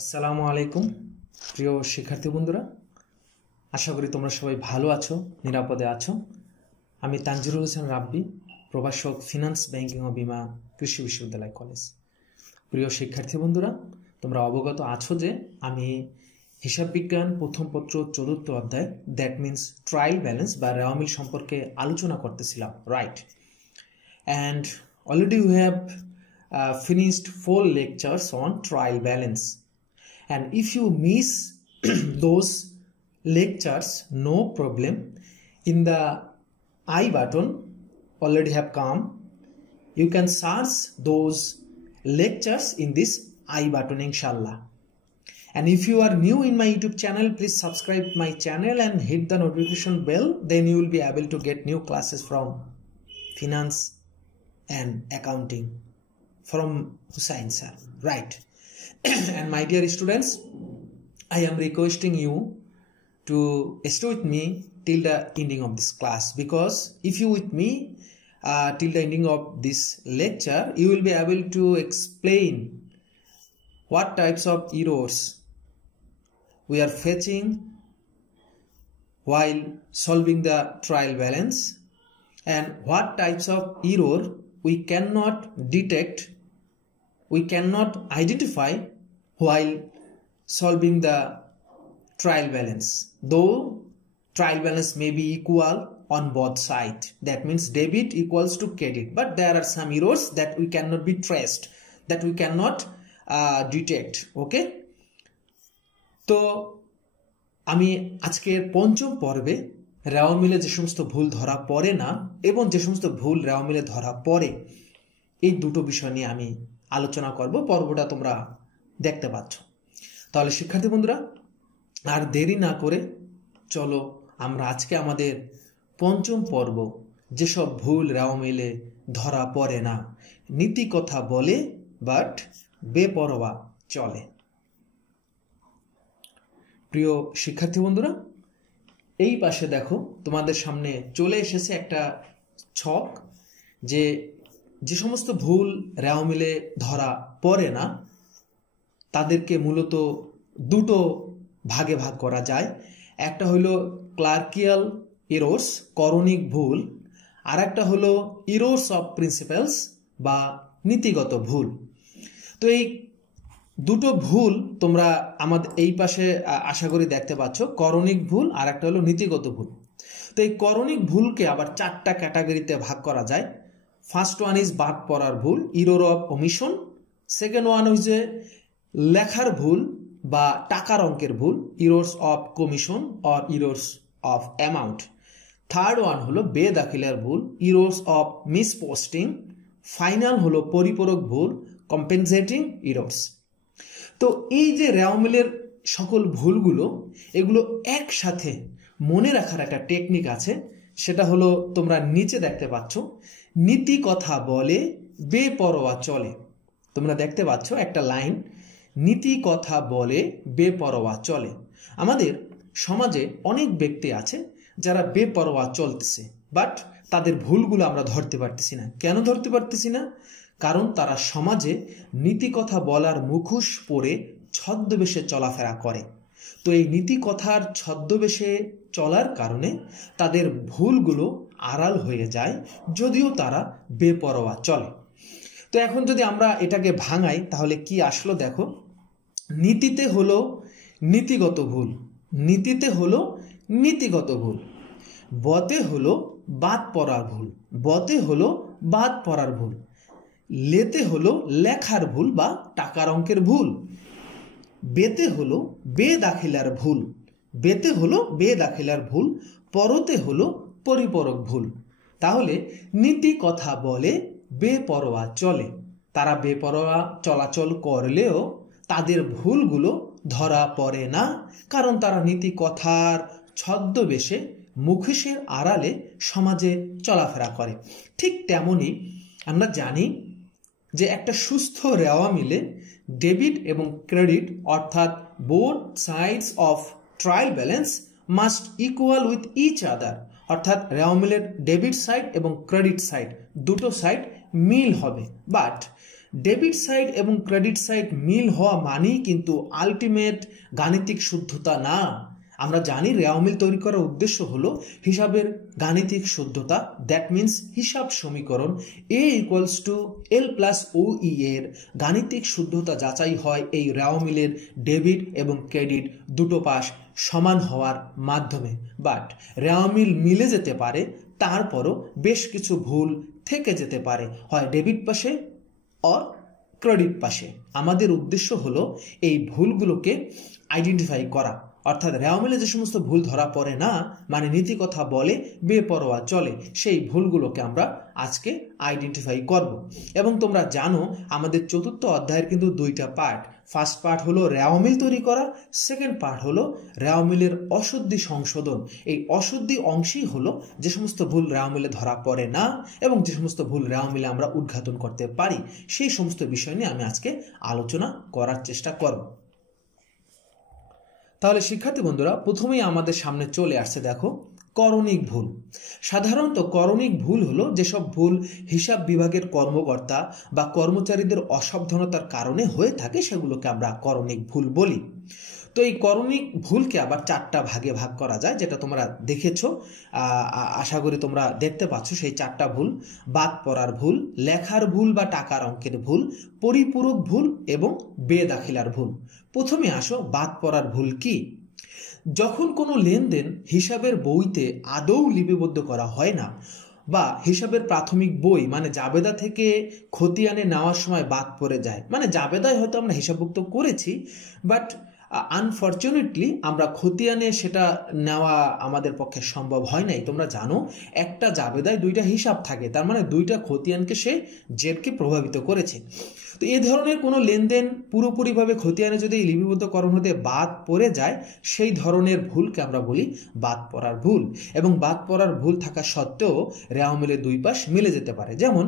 আসসালামু আলাইকুম প্রিয় শিক্ষার্থী বন্ধুরা, আশা করি তোমরা সবাই ভালো আছো, নিরাপদে আছো। আমি তানজিরুল হোসেন রাব্বি, প্রভাষক, ফিনান্স, ব্যাংকিং ও বীমা, কৃষি বিশ্ববিদ্যালয় কলেজ। প্রিয় শিক্ষার্থী বন্ধুরা, তোমরা অবগত আছো যে আমি হিসাব বিজ্ঞান প্রথম পত্র ৪র্থ অধ্যায়, দ্যাট মিনস ট্রায়াল ব্যালেন্স বা রেওয়া মিল সম্পর্কে আলোচনা করতেছিলাম, right? And already we have finished 4 lectures on trial balance. And if you miss those lectures, no problem. In the I button already have come. You can search those lectures in this I button, inshallah. And if you are new in my YouTube channel, please subscribe my channel and hit the notification bell. Then you will be able to get new classes from finance and accounting from Hussain sir, right? And my dear students, I am requesting you to stay with me till the ending of this class, because if you with me till the ending of this lecture, you will be able to explain what types of errors we are facing while solving the trial balance, and what types of error we cannot detect, we cannot identify while solving the trial balance, though trial balance may be equal on both sides. That means debit equals to credit, but there are some errors that we cannot be traced, that we cannot detect. Okay, তো আমি আজকের পঞ্চম পর্বে রেওয়া মিলে যে সমস্ত ভুল ধরা পড়ে না এবং যে সমস্ত ভুল রেওয়া মিলে ধরা পড়ে, এই দুটো বিষয় নিয়ে আমি আলোচনা করব। পর্বটা তোমরা দেখতে পাচ্ছ। তাহলে শিক্ষার্থী বন্ধুরা, আর দেরি না করে চলো আমরা আজকে আমাদের পঞ্চম পর্ব, যেসব ভুল রেওয়া মিলে ধরা পড়ে না, নীতি কথা বলে বাট বেপরোয়া চলে। প্রিয় শিক্ষার্থী বন্ধুরা, এই পাশে দেখো তোমাদের সামনে চলে এসেছে একটা ছক, যে সমস্ত ভুল রেওয়া মিলে ধরা পড়ে না তাদেরকে মূলত দুটো ভাগে ভাগ করা যায়। একটা হলো ক্লার্কিয়াল ইরোর্স, করণিক ভুল, আর একটা হলো ইরোর্স অফ প্রিন্সিপালস বা নীতিগত ভুল। তো এই দুটো ভুল তোমরা আমাদের এই পাশে আশা করি দেখতে পাচ্ছ, করণিক ভুল আর একটা হলো নীতিগত ভুল। তো এই করণিক ভুলকে আবার 4টা ক্যাটাগরিতে ভাগ করা যায়। ফার্স্ট ওয়ান ইজ বাদ পড়ার ভুল, ইরোর অফ ওমিশন। সেকেন্ড ওয়ান হচ্ছে লেখার ভুল বা টাকার অঙ্কের ভুল, errors of commission or errors of amount. Third one হলো বেদাখিলার ভুল, ইরোর্স অফ মিসপোস্টিং। ফাইনাল হলো পরিপূরক ভুল, কম্পেনসেটিং ইরোর্স। তো এই যে রেওয়া মিলের সকল ভুলগুলো, এগুলো একসাথে মনে রাখার একটা টেকনিক আছে, সেটা হলো তোমরা নিচে দেখতে পাচ্ছ, নীতি কথা বলে বেপরোয়া চলে। তোমরা দেখতে পাচ্ছ একটা লাইন, নীতি কথা বলে বেপরোয়া চলে। আমাদের সমাজে অনেক ব্যক্তি আছে যারা বেপরোয়া চলতেছে, বাট তাদের ভুলগুলো আমরা ধরতে পারতেছি না। কেন ধরতে পারতেছি না? কারণ তারা সমাজে নীতি কথা বলার মুখোশ পরে ছদ্মবেশে চলাফেরা করে। তো এই নীতি কথার ছদ্মবেশে চলার কারণে তাদের ভুলগুলো আড়াল হয়ে যায়, যদিও তারা বেপরোয়া চলে। তো এখন যদি আমরা এটাকে ভাঙাই, তাহলে কি আসলো দেখো। নীতিতে হলো নীতিগত ভুল, নীতিতে হলো নীতিগত ভুল। বতে হলো বাদ পড়ার ভুল, বতে হলো বাদ পড়ার ভুল। লেতে হলো লেখার ভুল বা টাকার অঙ্কের ভুল। বেতে হলো বেদাখিলার ভুল, বেতে হলো বেদাখিলার ভুল। পরতে হলো পরিপূরক ভুল। তাহলে নীতি কথা বলে বেপরোয়া চলে। তারা বেপরোয়া চলাচল করলেও তাদের ভুলগুলো ধরা পড়ে না, কারণ তারা নীতি কথার ছদ্মবেশে মুখোশের আড়ালে সমাজে চলাফেরা করে। ঠিক তেমনি আমরা জানি যে একটা সুস্থ রেওয়া মিলে ডেবিট এবং ক্রেডিট, অর্থাৎ both sides of trial balance must equal with each other. অর্থাৎ রেওয়া মিলের ডেবিট সাইড এবং ক্রেডিট সাইড, দুটো সাইড মিল হবে। বাট ডেবিট সাইড এবং ক্রেডিট সাইড মিল হওয়া মানেই কিন্তু আলটিমেট গাণিতিক শুদ্ধতা না। আমরা জানি রেওয়া মিল তৈরি করার উদ্দেশ্য হলো হিসাবের গাণিতিক শুদ্ধতা, দ্যাট মিন্স হিসাব সমীকরণ A = L + OE এর গাণিতিক শুদ্ধতা যাচাই হয় এই রেওয়া মিলের ডেবিট এবং ক্রেডিট দুটো পাশ সমান হওয়ার মাধ্যমে। বাট রেওয়া মিল মিলে যেতে পারে, তারপরও বেশ কিছু ভুল থেকে যেতে পারে, হয় ডেবিট পাশে অর ক্রেডিট পাশে। আমাদের উদ্দেশ্য হলো এই ভুলগুলোকে আইডেন্টিফাই করা, অর্থাৎ রেওয়া মিলে যে সমস্ত ভুল ধরা পড়ে না, মানে নীতি কথা বলে বেপরোয়া চলে, সেই ভুলগুলোকে আমরা আজকে আইডেন্টিফাই করব। এবং তোমরা জানো আমাদের চতুর্থ অধ্যায়ের কিন্তু দুইটা পার্ট। ফার্স্ট পার্ট হলো রেওয়া মিল তৈরি করা, সেকেন্ড পার্ট হলো রেওয়া মিলের অশুদ্ধি সংশোধন। এই অশুদ্ধি অংশই হলো যে সমস্ত ভুল রেওয়া মিলে ধরা পড়ে না এবং যে সমস্ত ভুল রেওয়া মিলে আমরা উদ্ঘাটন করতে পারি, সেই সমস্ত বিষয় নিয়ে আমি আজকে আলোচনা করার চেষ্টা করব। তাহলে শিক্ষার্থী বন্ধুরা, প্রথমেই আমাদের সামনে চলে আসছে দেখো করণিক ভুল। সাধারণত করণিক ভুল হলো যেসব ভুল হিসাব বিভাগের কর্মকর্তা বা কর্মচারীদের অসাবধানতার কারণে হয়ে থাকে, সেগুলোকে আমরা করণিক ভুল বলি। তো এই করণিক ভুলকে আবার চারটা ভাগে ভাগ করা যায়, যেটা তোমরা দেখেছো, আশা করি তোমরা দেখতে পাচ্ছ সেই চারটা ভুল: বাদ পড়ার ভুল, লেখার ভুল বা টাকার অঙ্কের ভুল, পরিপূরক ভুল এবং বেদাখিলার ভুল। প্রথমে আসো বাদ পড়ার ভুল কি। যখন কোনো লেনদেন হিসাবের বইতে আদৌ লিপিবদ্ধ করা হয় না, বা হিসাবের প্রাথমিক বই মানে জাবেদা থেকে খতিয়ানে নেওয়ার সময় বাদ পড়ে যায়, মানে জাবেদায় হয়তো আমরা হিসাবভুক্ত করেছি, বাট আনফর্চুনেটলি আমরা খতিয়ানে সেটা নেওয়া আমাদের পক্ষে সম্ভব হয় নাই। তোমরা জানো একটা জাবেদায় দুইটা হিসাব থাকে, তার মানে দুইটা খতিয়ানকে সে জেডকে প্রভাবিত করেছে। তো এই ধরনের কোনো লেনদেন পুরোপুরিভাবে খতিয়ানে যদি লিপিবদ্ধকরণ হতে বাদ পড়ে যায়, সেই ধরনের ভুলকে আমরা বলি বাদ পড়ার ভুল। এবং বাদ পড়ার ভুল থাকা সত্ত্বেও রেওয়া মিলের দুই পাশ মিলে যেতে পারে। যেমন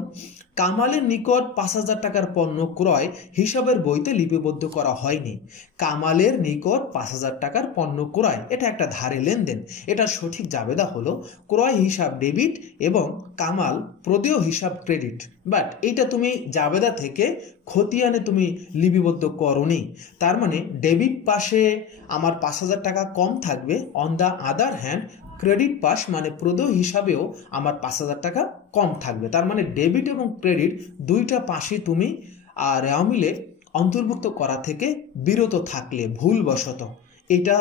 কামালের নিকট ৫,০০০ টাকার পণ্য ক্রয় হিসাবের বইতে লিপিবদ্ধ করা হয়নি। কামালের নিকট ৫,০০০ টাকার পণ্য ক্রয়, এটা একটা ধারে লেনদেন। এটা সঠিক জাবেদা হলো ক্রয় হিসাব ডেবিট এবং কামাল প্রদেয় হিসাব ক্রেডিট। বাট এইটা তুমি জাবেদা থেকে খতিয়ানে তুমি লিপিবদ্ধ করনি, তার মানে ডেবিট পাশে আমার ৫,০০০ টাকা কম থাকবে। On the other hand credit পাশ মানে প্রদেয় হিসাবেও আমার ৫,০০০ টাকা কম থাকবে। তার মানে ডেবিট এবং ক্রেডিট দুইটা পাশে তুমি রেওয়া মিলে অন্তর্ভুক্ত করা থেকে বিরত থাকলে ভুলবশত, এটা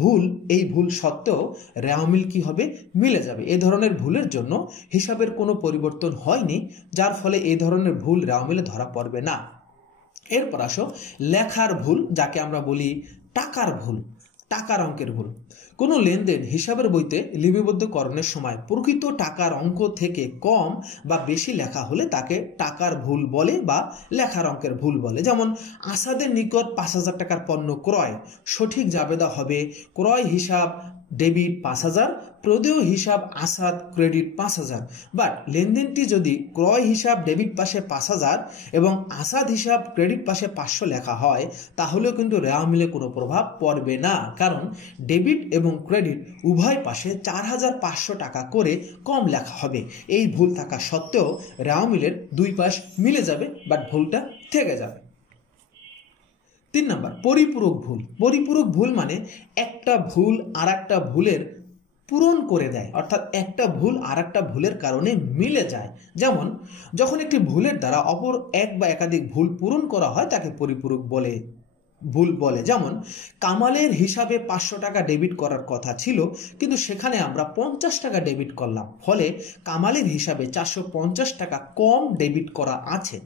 ভুল, এই ভুল সত্ত্বেও রেওয়া মিল কি হবে, মিলে যাবে। এই ধরনের ভুলের জন্য হিসাবের কোনো পরিবর্তন হয়নি, যার ফলে এই ধরনের ভুল রেওয়া মিলে ধরা পড়বে না। এরপর আসো লেখার ভুল, যাকে আমরা বলি টাকার ভুল, টাকার অঙ্কের ভুল। কোনো লেনদেন হিসাবের বইতে লিপিবদ্ধকরণের সময় প্রকৃত টাকার অঙ্ক থেকে কম বা বেশি লেখা হলে তাকে টাকার ভুল বলে বা লেখার অঙ্কের ভুল বলে। যেমন আসাদের নিকট ৫,০০০ টাকার পণ্য ক্রয়, সঠিক জাবেদা হবে ক্রয় হিসাব ডেবিট ৫,০০০, প্রদেয় হিসাব আসাদ ক্রেডিট ৫,০০০। বাট লেনদেনটি যদি ক্রয় হিসাব ডেবিট পাশে ৫,০০০ এবং আসাদ হিসাব ক্রেডিট পাশে ৫০০ লেখা হয়, তাহলেও কিন্তু রেওয়া মিলে কোনো প্রভাব পড়বে না, কারণ ডেবিট এবং ক্রেডিট উভয় পাশে ৪,৫০০ টাকা করে কম লেখা হবে। এই ভুল থাকা সত্ত্বেও রেওয়া মিলের দুই পাশ মিলে যাবে, বাট ভুলটা থেকে যাবে। ৩ নাম্বার পরিপূরক ভুল। পরিপূরক ভুল মানে একটা ভুল আর একটা ভুলের পূরণ করে দেয়, অর্থাৎ একটা ভুল আর একটা ভুলের কারণে মিলে যায়। যেমন যখন একটি ভুলের দ্বারা অপর এক বা একাধিক ভুল পূরণ করা হয়, তাকে পরিপূরক ভুল বলে। যেমন কামালের হিসাবে ৫০০ টাকা ডেবিট করার কথা ছিল, কিন্তু সেখানে আমরা ৫০ টাকা ডেবিট করলাম, ফলে কামালের হিসাবে ৪৫০ টাকা কম ডেবিট করা আছে।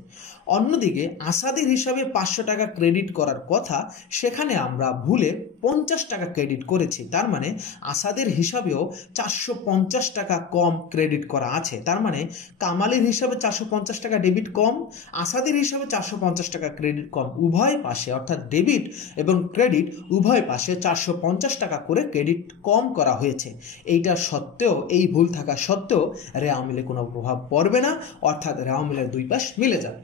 অন্যদিকে আসাদের হিসাবে ৫০০ টাকা ক্রেডিট করার কথা, সেখানে আমরা ভুলে ৫০ টাকা ক্রেডিট করেছি, তার মানে আসাদের হিসাবেও ৪৫০ টাকা কম ক্রেডিট করা আছে। তার মানে কামালের হিসাবে ৪৫০ টাকা ডেবিট কম, আসাদের হিসাবে ৪৫০ টাকা ক্রেডিট কম, উভয় পাশে অর্থাৎ ডেবিট এবং ক্রেডিট উভয় পাশে ৪৫০ টাকা করে ক্রেডিট কম করা হয়েছে। এইটা সত্ত্বেও, এই ভুল থাকা সত্ত্বেও রেওয়া মিলে কোনো প্রভাব পড়বে না, অর্থাৎ রেওয়া মিলের দুই পাশ মিলে যাবে।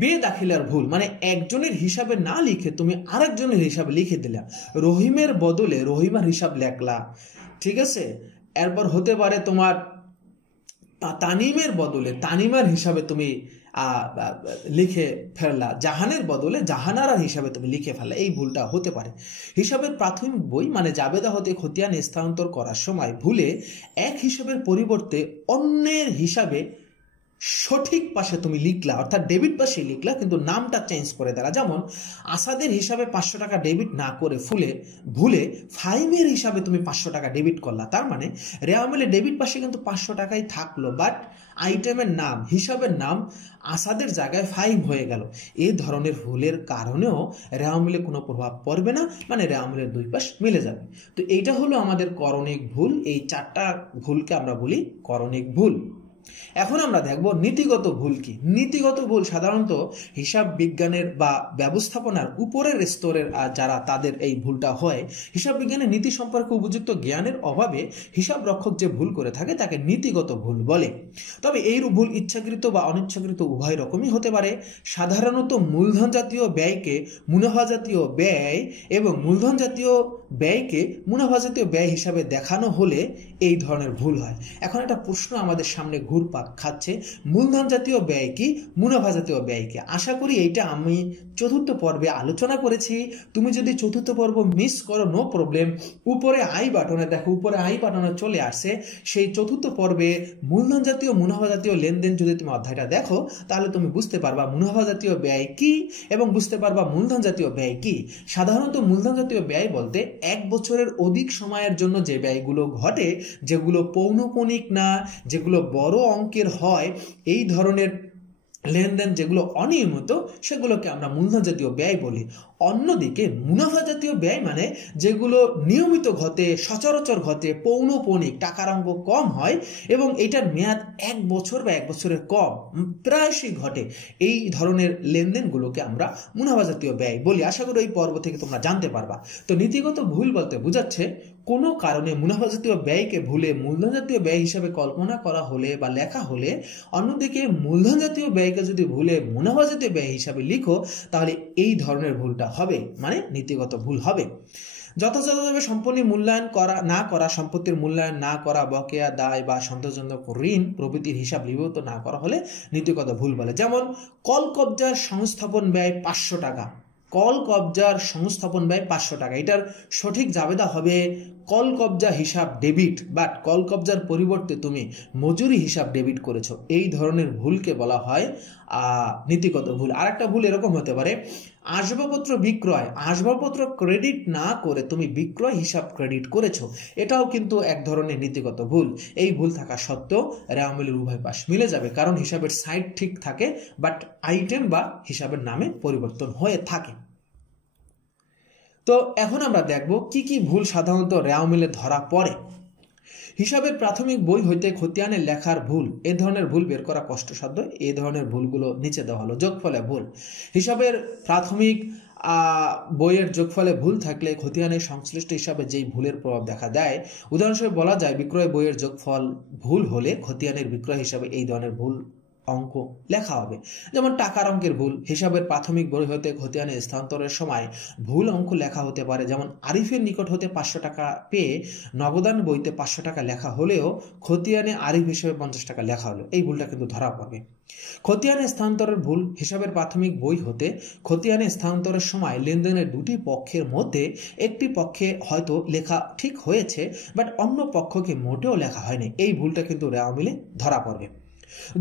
বেদাখিলার ভুল মানে একজনের হিসাবে না লিখে তুমি আরেকজনের হিসাবে লিখে দিলা, রহিমের বদলে রহিমার হিসাব লেখলা, ঠিক আছে। এরপর হতে পারে তোমার তানিমের বদলে তানিমার হিসাবে তুমি লিখে ফেললা, জাহানের বদলে জাহানারা হিসাবে তুমি লিখে ফেললা, এই ভুলটা হতে পারে। হিসাবের প্রাথমিক বই মানে জাবেদা হতে খতিয়ানে স্থানান্তর করার সময় ভুলে এক হিসাবের পরিবর্তে অন্যের হিসাবে সঠিক পাশে তুমি লিখলা, অর্থাৎ ডেবিট পাশে লিখলা, কিন্তু নামটা চেঞ্জ করে দিলা। যেমন আসাদের হিসাবে 500 টাকা ডেবিট না করে ভুলে ফাহিমের হিসাবে তুমি 500 টাকা ডেবিট করলা। তার মানে রেওয়ামিলে ডেবিট পাশে কিন্তু 500 টাকাই থাকলো, বাট আইটেমের নাম, হিসাবের নাম আসাদের জায়গায় ফাহিম হয়ে গেল। এই ধরনের ভুলের কারণেও রেওয়ামিলে কোনো প্রভাব পড়বে না, মানে রেওয়ামিলের দুই পাশ মিলে যাবে। তো এইটা হলো আমাদের করণিক ভুল। এই 4টা ভুলকে আমরা বলি করণিক ভুল। এখন আমরা দেখব নীতিগত ভুল কি। নীতিগত ভুল সাধারণত হিসাব বিজ্ঞানের বা ব্যবস্থাপনার উপরের স্তরের যারা তাদের এই ভুলটা হয়। হিসাব বিজ্ঞানের নীতি সম্পর্কে উপযুক্ত জ্ঞানের অভাবে হিসাব রক্ষক যে ভুল করে থাকে তাকে নীতিগত ভুল বলে। তবে এই ভুল ইচ্ছাকৃত বা অনিচ্ছাকৃত উভয় রকমই হতে পারে। সাধারণত মূলধন জাতীয় ব্যয়কে মুনাফা জাতীয় ব্যয় এবং মূলধন জাতীয় ব্যয়কে মুনাফা জাতীয় ব্যয় হিসাবে দেখানো হলে এই ধরনের ভুল হয়। এখন একটা প্রশ্ন আমাদের সামনে ঘুরপাক খাচ্ছে, মূলধন জাতীয় ব্যয় কি, মুনাফা জাতীয় ব্যয় কি? আশা করি এইটা আমি চতুর্থ পর্বে আলোচনা করেছি। তুমি যদি চতুর্থ পর্ব মিস করো, নো প্রবলেম, উপরে আই বাটনে দেখো, উপরে আই বাটনে চলে আসছে সেই চতুর্থ পর্বে মূলধন জাতীয় মুনাফা জাতীয় লেনদেন। যদি তুমি অধ্যায়টা দেখো তাহলে তুমি বুঝতে পারবা মুনাফা জাতীয় ব্যয় কি এবং বুঝতে পারবা মূলধন জাতীয় ব্যয় কি। সাধারণত মূলধন জাতীয় ব্যয় বলতে 1 বছরের অধিক সময়ের জন্য যে ব্যয়গুলো ঘটে, যেগুলো পৌনঃপুনিক না, যেগুলো বড় অঙ্কের হয়, এই ধরনের লেনদেন যেগুলো অনিয়মিত, সেগুলোকে আমরা মূলধন জাতীয় ব্যয় বলি। অন্যদিকে মুনাফা জাতীয় ব্যয় মানে যেগুলো নিয়মিত ঘটে, সচরাচর ঘটে, পৌনঃপুনিক, টাকার অঙ্ক কম হয় এবং এটার মেয়াদ 1 বছর বা 1 বছরের কম, প্রায়শই ঘটে, এই ধরনের লেনদেনগুলোকে আমরা মুনাফা জাতীয় ব্যয় বলি। আশা করি এই পর্ব থেকে তোমরা জানতে পারবা। তো নীতিগত ভুল বলতে বোঝাচ্ছে কোনো কারণে মুনাফা জাতীয় ব্যয়কে ভুলে মূলধন জাতীয় ব্যয় হিসাবে কল্পনা করা হলে বা লেখা হলে, অন্যদিকে মূলধন জাতীয় ব্যয়কে যদি ভুলে মুনাফা জাতীয় ব্যয় হিসাবে লিখো তাহলে এই ধরনের ভুলটা হবে, মানে নীতিগত ভুল হবে। যথাযথভাবে সম্পত্তি মূল্যায়ন না করা, সম্পত্তির মূল্যায়ন না করা, বকেয়া দায় বা সন্তোষজনক ঋণ প্রভৃতির হিসাব লিপিবদ্ধ না করা হলে নীতিগত ভুল বলে। যেমন কল কবজার সংস্থাপন ব্যয় 500 টাকা, কল কবজার সংস্থাপন ব্যয় 500 টাকা, এটার সঠিক জাবেদা হবে কল কবজা হিসাব ডেবিট, বাট কল কবজার পরিবর্তে তুমি মজুরি হিসাব ডেবিট করেছো। এই ধরনের ভুলকে বলা হয় নীতিগত ভুল। আর একটা ভুল এরকম হতে পারে, আসবাবপত্র বিক্রয়, আসবাবপত্র ক্রেডিট না করে তুমি বিক্রয় হিসাব ক্রেডিট করেছো, এটাও কিন্তু এক ধরনের নীতিগত ভুল। এই ভুল থাকা সত্ত্বেও রেওয়ামিলের উভয় পাশ মিলে যাবে, কারণ হিসাবের সাইড ঠিক থাকে, বাট আইটেম বা হিসাবের নামে পরিবর্তন হয়ে থাকে। তো এখন আমরা দেখব কি কি ভুল সাধারণত রেওয়ামিলে ধরা পড়ে। হিসাবের প্রাথমিক বই হইতে খতিয়ানের লেখার ভুল, এ ধরনের ভুল বের করা কষ্টসাধ্য। এই ধরনের ভুলগুলো নিচে দেওয়া হলো। যোগফলে ভুল, হিসাবের প্রাথমিক বইয়ের যোগফলে ভুল থাকলে খতিয়ানের সংশ্লিষ্ট হিসাবে যেই ভুলের প্রভাব দেখা দেয়, উদাহরণস্বরূপ বলা যায় বিক্রয় বইয়ের যোগফল ভুল হলে খতিয়ানের বিক্রয় হিসাবে এই ধরনের ভুল অঙ্ক লেখা হবে। যেমন টাকার অঙ্কের ভুল, হিসাবের প্রাথমিক বই হতে খতিয়ানে স্থানান্তরের সময় ভুল অঙ্ক লেখা হতে পারে। যেমন আরিফের নিকট হতে 500 টাকা পেয়ে নগদান বইতে 500 টাকা লেখা হলেও খতিয়ানে আরিফ হিসেবে 50 টাকা লেখা হলো, এই ভুলটা কিন্তু ধরা পড়বে। খতিয়ানে স্থানান্তরের ভুল, হিসাবের প্রাথমিক বই হতে খতিয়ানে স্থানান্তরের সময় লেনদেনের দুটি পক্ষের মধ্যে একটি পক্ষে হয়তো লেখা ঠিক হয়েছে, বাট অন্য পক্ষকে মোটেও লেখা হয়নি, এই ভুলটা কিন্তু রেওয়ামিলে ধরা পড়বে।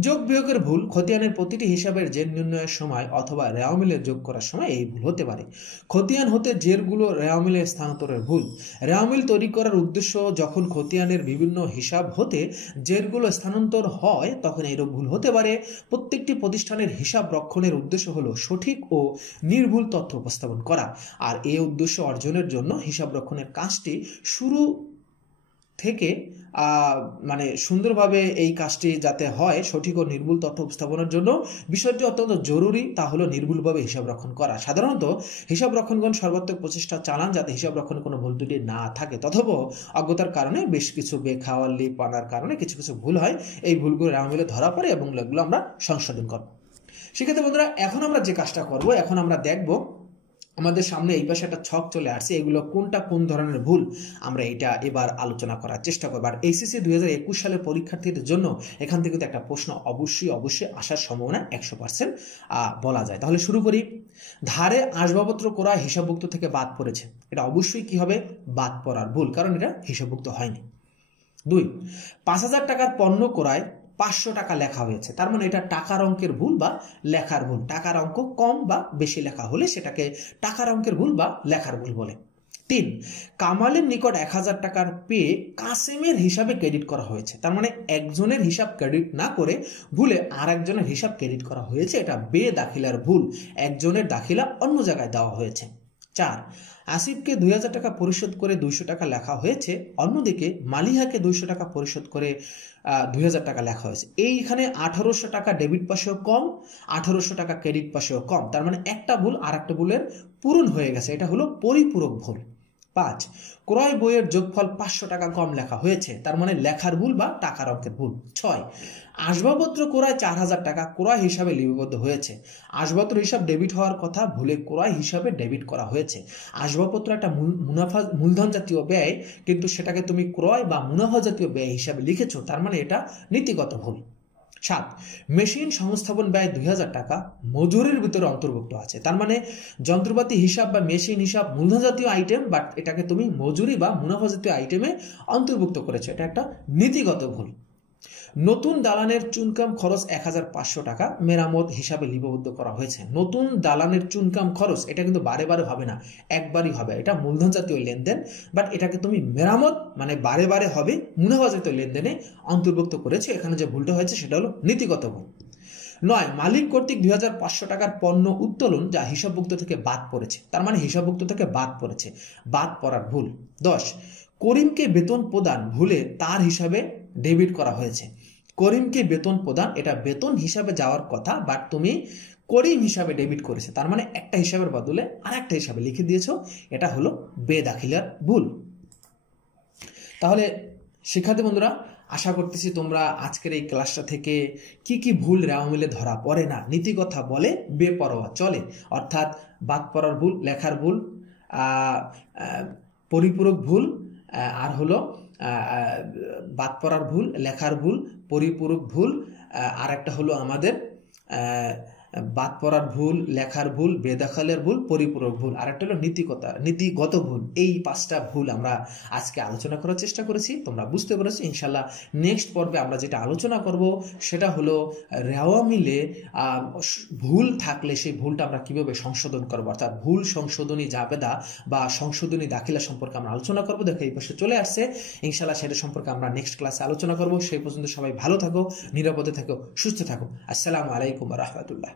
যোগ বিয়োগের ভুল, খতিয়ানের প্রতিটি হিসাবের জের নির্ণয়ের সময় অথবা রেওয়ামিলে যোগ করার সময় এই ভুল হতে পারে। খতিয়ান হতে জেরগুলো রেওয়ামিলে স্থানান্তরের ভুল, রেওয়ামিল তৈরি করার উদ্দেশ্য যখন খতিয়ানের বিভিন্ন হিসাব হতে জেরগুলো স্থানান্তর হয় তখন এইরূপ ভুল হতে পারে। প্রত্যেকটি প্রতিষ্ঠানের হিসাব রক্ষণের উদ্দেশ্য হলো সঠিক ও নির্ভুল তথ্য উপস্থাপন করা, আর এই উদ্দেশ্য অর্জনের জন্য হিসাব রক্ষণের কাজটি শুরু থেকে মানে সুন্দরভাবে এই কাজটি যাতে হয়, সঠিক ও নির্ভুল তথ্য উপস্থাপনের জন্য বিষয়টি অত্যন্ত জরুরি, তা হলো নির্ভুলভাবে হিসাব রক্ষণ করা। সাধারণত হিসাব রক্ষণগণ সর্বাত্মক প্রচেষ্টা চালান যাতে হিসাব রক্ষণে কোনো ভুল ত্রুটি না থাকে, তথাপি অজ্ঞতার কারণে বেশ কিছু বেখাওয়ালি পানার কারণে কিছু কিছু ভুল হয়। এই ভুলগুলো রেওয়ামিলে ধরা পড়ে এবং এগুলো আমরা সংশোধন করব। সেক্ষেত্রে বন্ধুরা এখন আমরা যে কাজটা করব, এখন আমরা দেখব আমাদের সামনে এই পাশে একটা ছক চলে আসছে, এগুলো কোনটা কোন ধরনের ভুল আমরা এটা এবার আলোচনা করার চেষ্টা করব। আর এইচএসসি 2021 সালের পরীক্ষার্থীদের জন্য এখান থেকে তো একটা প্রশ্ন অবশ্যই আসার সম্ভাবনা 100% বলা যায়। তাহলে শুরু করি। ধারে আসবাবপত্র ক্রয় হিসাবভুক্ত থেকে বাদ পড়েছে, এটা অবশ্যই কি হবে? বাদ পড়ার ভুল, কারণ এটা হিসাবভুক্ত হয়নি। 2, 5,000 টাকার পণ্য ক্রয় 500 টাকা লেখা হয়েছে, তার মানে এটা টাকার অঙ্কের ভুল বা লেখার ভুল। টাকার অঙ্ক কম বা বেশি লেখা হলে সেটাকে টাকার অঙ্কের ভুল বা লেখার ভুল বলে। 3, কামালের নিকট 1000 টাকার পেয়ে কাসেমের হিসাবে ক্রেডিট করা হয়েছে, তার মানে একজনের হিসাব ক্রেডিট না করে ভুলে আর একজনের হিসাব ক্রেডিট করা হয়েছে, এটা বেদাখিলার ভুল। একজনের দাখিলা অন্য জায়গায় দেওয়া হয়েছে। 4, আসিফকে 2000 টাকা পরিশোধ করে 200 টাকা লেখা হয়েছে, অন্যদিকে মালিহাকে 200 টাকা পরিশোধ করে 2000 টাকা লেখা হয়েছে। এইখানে 1800 টাকা ডেবিট পাশেও কম, 1800 টাকা ক্রেডিট পাশেও কম, তার মানে একটা ভুল আর একটা ভুলের পূরণ হয়ে গেছে, এটা হলো পরিপূরক ভুল। 5, ক্রয় বইয়ের যোগফল 500 টাকা কম লেখা হয়েছে, তার মানে লেখার ভুল বা টাকার অঙ্কের ভুল। 6, আসবাবপত্র ক্রয় 4000 টাকা ক্রয় হিসাবে লিপিবদ্ধ হয়েছে, আসবাবপত্র হিসাব ডেবিট হওয়ার কথা ভুলে ক্রয় হিসাবে ডেবিট করা হয়েছে। আসবাবপত্র একটা মূলধন জাতীয় ব্যয়, কিন্তু সেটাকে তুমি ক্রয় বা মুনাফা জাতীয় ব্যয় হিসাবে লিখেছো, তার মানে এটা নীতিগত ভুল। 7, মেশিন সংস্থাপন ব্যয় 2000 টাকা মজুরির ভিতরে অন্তর্ভুক্ত আছে, তার মানে যন্ত্রপাতি হিসাব বা মেশিন হিসাব মূলধন জাতীয় আইটেম, বাট এটাকে তুমি মজুরি বা মুনাফা জাতীয় আইটেমে অন্তর্ভুক্ত করেছো, এটা একটা নীতিগত ভুল। নতুন দালানের চুনকাম খরচ 1500 টাকা মেরামত হিসাবে লিপিবদ্ধ করা হয়েছে। নতুন দালানের চুনকাম খরচ এটা কিন্তু বারে বারে হবে না, একবারই হবে, এটা মূলধন জাতীয় লেনদেন, বাট এটাকে তুমি মেরামত মানে বারে বারে হবে মুনাফা জাতীয় লেনদেনে অন্তর্ভুক্ত করেছে। এখানে যে ভুলটা হয়েছে সেটা হলো নীতিগত ভুল। 9, মালিক কর্তৃক 2500 টাকার পণ্য উত্তোলন যা হিসাবভুক্ত থেকে বাদ পড়েছে, তার মানে হিসাবভুক্ত থেকে বাদ পড়েছে, বাদ পড়ার ভুল। 10, করিমকে বেতন প্রদান ভুলে তার হিসাবে ডেবিট করা হয়েছে। করিমকে বেতন প্রদান এটা বেতন হিসাবে যাওয়ার কথা, বাট তুমি করিম হিসাবে ডেবিট করেছে, তার মানে একটা হিসাবের বদলে আর একটা হিসাবে লিখে দিয়েছো, এটা হলো বেদাখিলার ভুল। তাহলে শিক্ষার্থী বন্ধুরা, আশা করতেছি তোমরা আজকের এই ক্লাসটা থেকে কি কি ভুল রেওয়া মিলে ধরা পড়ে না, নীতিকথা বলে বেপরোয়া চলে, অর্থাৎ বাদ পড়ার ভুল, লেখার ভুল, পরিপূরক ভুল, আর হলো বাদ পড়ার ভুল, লেখার ভুল, পরিপূরক ভুল, আর একটা হলো আমাদের বাদ পড়ার ভুল, লেখার ভুল, বেদাখিলার ভুল, পরিপূরক ভুল, আর একটা হলো নীতিগত ভুল। এই 5টা ভুল আমরা আজকে আলোচনা করার চেষ্টা করেছি, তোমরা বুঝতে পেরেছো। ইনশাল্লাহ নেক্সট পর্বে আমরা যেটা আলোচনা করব সেটা হলো রেওয়া মিলে ভুল থাকলে সেই ভুলটা আমরা কিভাবে সংশোধন করবো, অর্থাৎ ভুল সংশোধনী জাবেদা বা সংশোধনী দাখিলা সম্পর্কে আমরা আলোচনা করবো। দেখো এই পাশে চলে আসছে, ইনশাল্লাহ সেটা সম্পর্কে আমরা নেক্সট ক্লাসে আলোচনা করবো। সেই পর্যন্ত সবাই ভালো থাকো, নিরাপদে থাকো, সুস্থ থাকো। আসসালামু আলাইকুম ওয়া রাহমাতুল্লাহ।